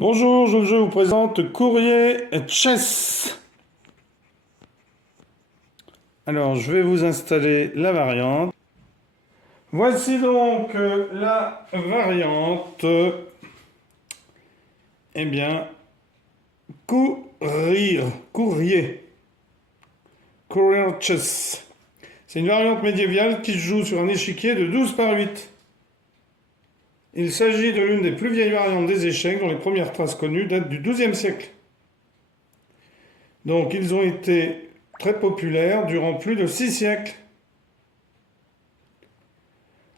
Bonjour, je vous présente Courrier Chess. Alors, je vais vous installer la variante. Voici donc la variante. Eh bien, Courrier Chess. C'est une variante médiévale qui se joue sur un échiquier de 12 par 8. Il s'agit de l'une des plus vieilles variantes des échecs dont les premières traces connues datent du XIIe siècle. Donc ils ont été très populaires durant plus de 6 siècles.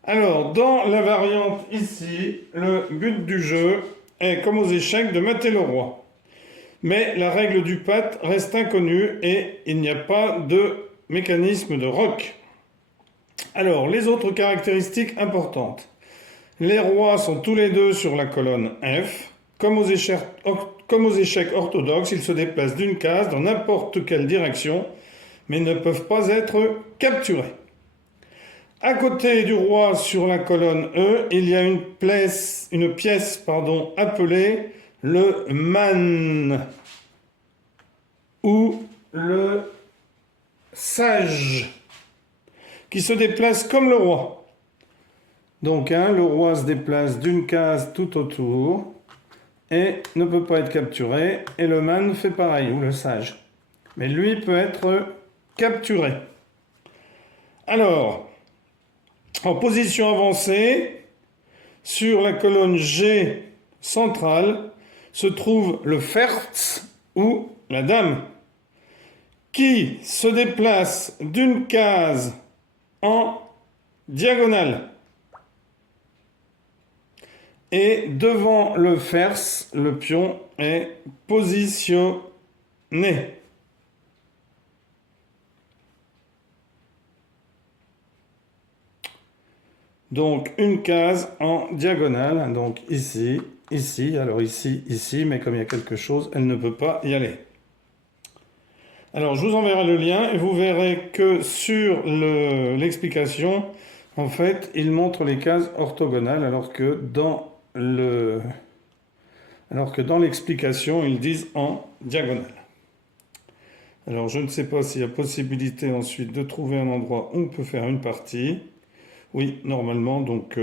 Alors, dans la variante ici, le but du jeu est, comme aux échecs, de mater le roi. Mais la règle du pat reste inconnue et il n'y a pas de mécanisme de rock. Alors, les autres caractéristiques importantes. Les rois sont tous les deux sur la colonne F. Comme aux échecs orthodoxes, ils se déplacent d'une case dans n'importe quelle direction, mais ne peuvent pas être capturés. À côté du roi sur la colonne E, il y a une pièce appelée le man ou le sage qui se déplace comme le roi. Donc le roi se déplace d'une case tout autour et ne peut pas être capturé, et le man fait pareil, ou le sage. Mais lui peut être capturé. Alors, en position avancée, sur la colonne G centrale, se trouve le Ferz ou la dame, qui se déplace d'une case en diagonale. Et devant le Ferz, le pion est positionné. Donc une case en diagonale, donc ici, ici, alors ici, ici, mais comme il y a quelque chose, elle ne peut pas y aller. Alors je vous enverrai le lien et vous verrez que sur l'explication, en fait, il montre les cases orthogonales alors que dans l'explication, ils disent en diagonale. Alors je ne sais pas s'il y a possibilité ensuite de trouver un endroit où on peut faire une partie. Oui, normalement, donc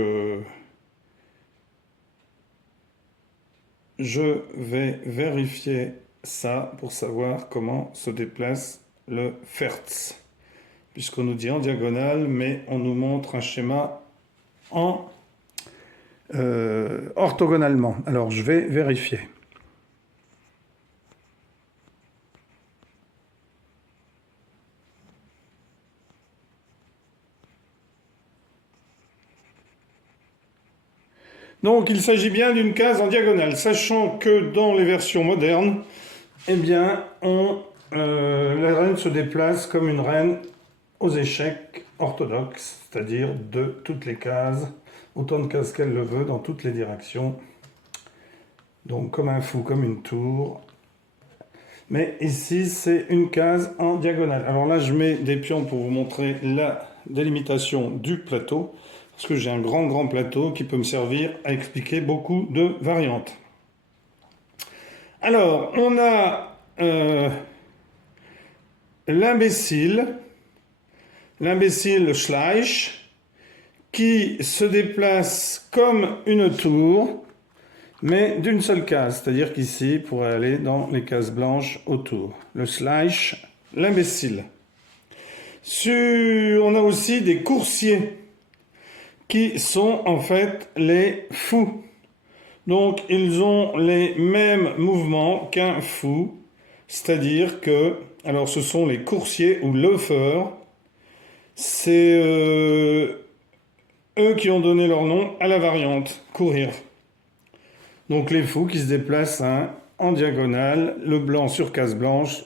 je vais vérifier ça pour savoir comment se déplace le Ferz. Puisqu'on nous dit en diagonale, mais on nous montre un schéma en orthogonalement. Alors je vais vérifier. Donc il s'agit bien d'une case en diagonale, sachant que dans les versions modernes, eh bien, la reine se déplace comme une reine aux échecs orthodoxes, c'est-à-dire de toutes les cases, autant de cases qu'elle le veut, dans toutes les directions. Donc comme un fou, comme une tour. Mais ici, c'est une case en diagonale. Alors là, je mets des pions pour vous montrer la délimitation du plateau, parce que j'ai un grand plateau qui peut me servir à expliquer beaucoup de variantes. Alors, on a l'imbécile Schleich, qui se déplace comme une tour, mais d'une seule case, c'est-à-dire qu'ici, il pourrait aller dans les cases blanches autour. Le Schleich, l'imbécile. On a aussi des coursiers, qui sont en fait les fous. Donc, ils ont les mêmes mouvements qu'un fou, c'est-à-dire que, alors ce sont les coursiers ou Läufer, c'est eux qui ont donné leur nom à la variante, courir. Donc les fous qui se déplacent en diagonale, le blanc sur case blanche,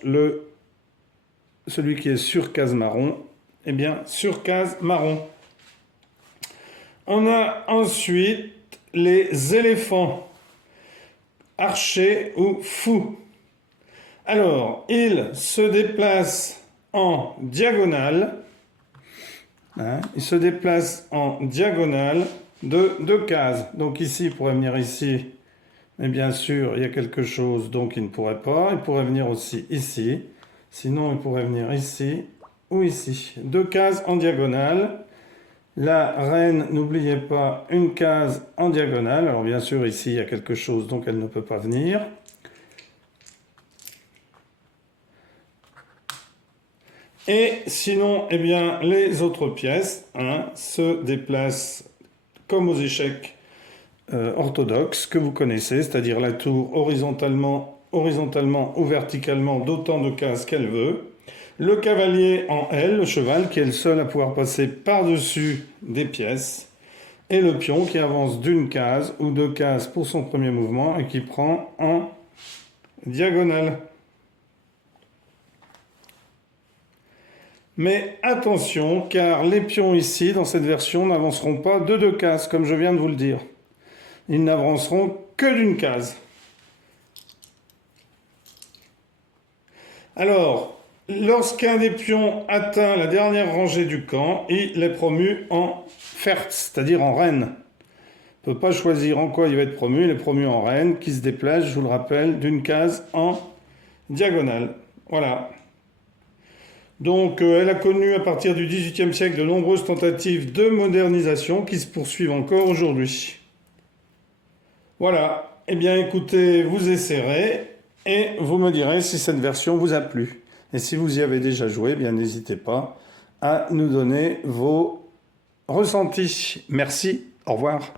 celui qui est sur case marron, eh bien sur case marron. On a ensuite les éléphants, archers ou fous. Alors, ils se déplacent en diagonale. Ils se déplacent en diagonale de deux cases. Donc ici, il pourrait venir ici, Mais bien sûr, il y a quelque chose donc il ne pourrait pas. Il pourrait venir aussi ici. Sinon, il pourrait venir ici ou ici. 2 cases en diagonale. La reine, n'oubliez pas, une case en diagonale. Alors bien sûr, ici, il y a quelque chose, donc elle ne peut pas venir. Et sinon, eh bien, les autres pièces se déplacent comme aux échecs orthodoxes que vous connaissez, c'est-à-dire la tour horizontalement ou verticalement d'autant de cases qu'elle veut. Le cavalier en L, le cheval, qui est le seul à pouvoir passer par-dessus des pièces. Et le pion qui avance d'une case ou 2 cases pour son premier mouvement et qui prend en diagonale. Mais attention, car les pions ici, dans cette version, n'avanceront pas de 2 cases, comme je viens de vous le dire. Ils n'avanceront que d'une case. Alors, lorsqu'un des pions atteint la dernière rangée du camp, il est promu en Ferz, c'est-à-dire en reine. Il ne peut pas choisir en quoi il va être promu, il est promu en reine, qui se déplace, je vous le rappelle, d'une case en diagonale. Voilà. Donc, elle a connu à partir du XVIIIe siècle de nombreuses tentatives de modernisation qui se poursuivent encore aujourd'hui. Voilà. Eh bien, écoutez, vous essayerez et vous me direz si cette version vous a plu. Et si vous y avez déjà joué, eh bien, n'hésitez pas à nous donner vos ressentis. Merci. Au revoir.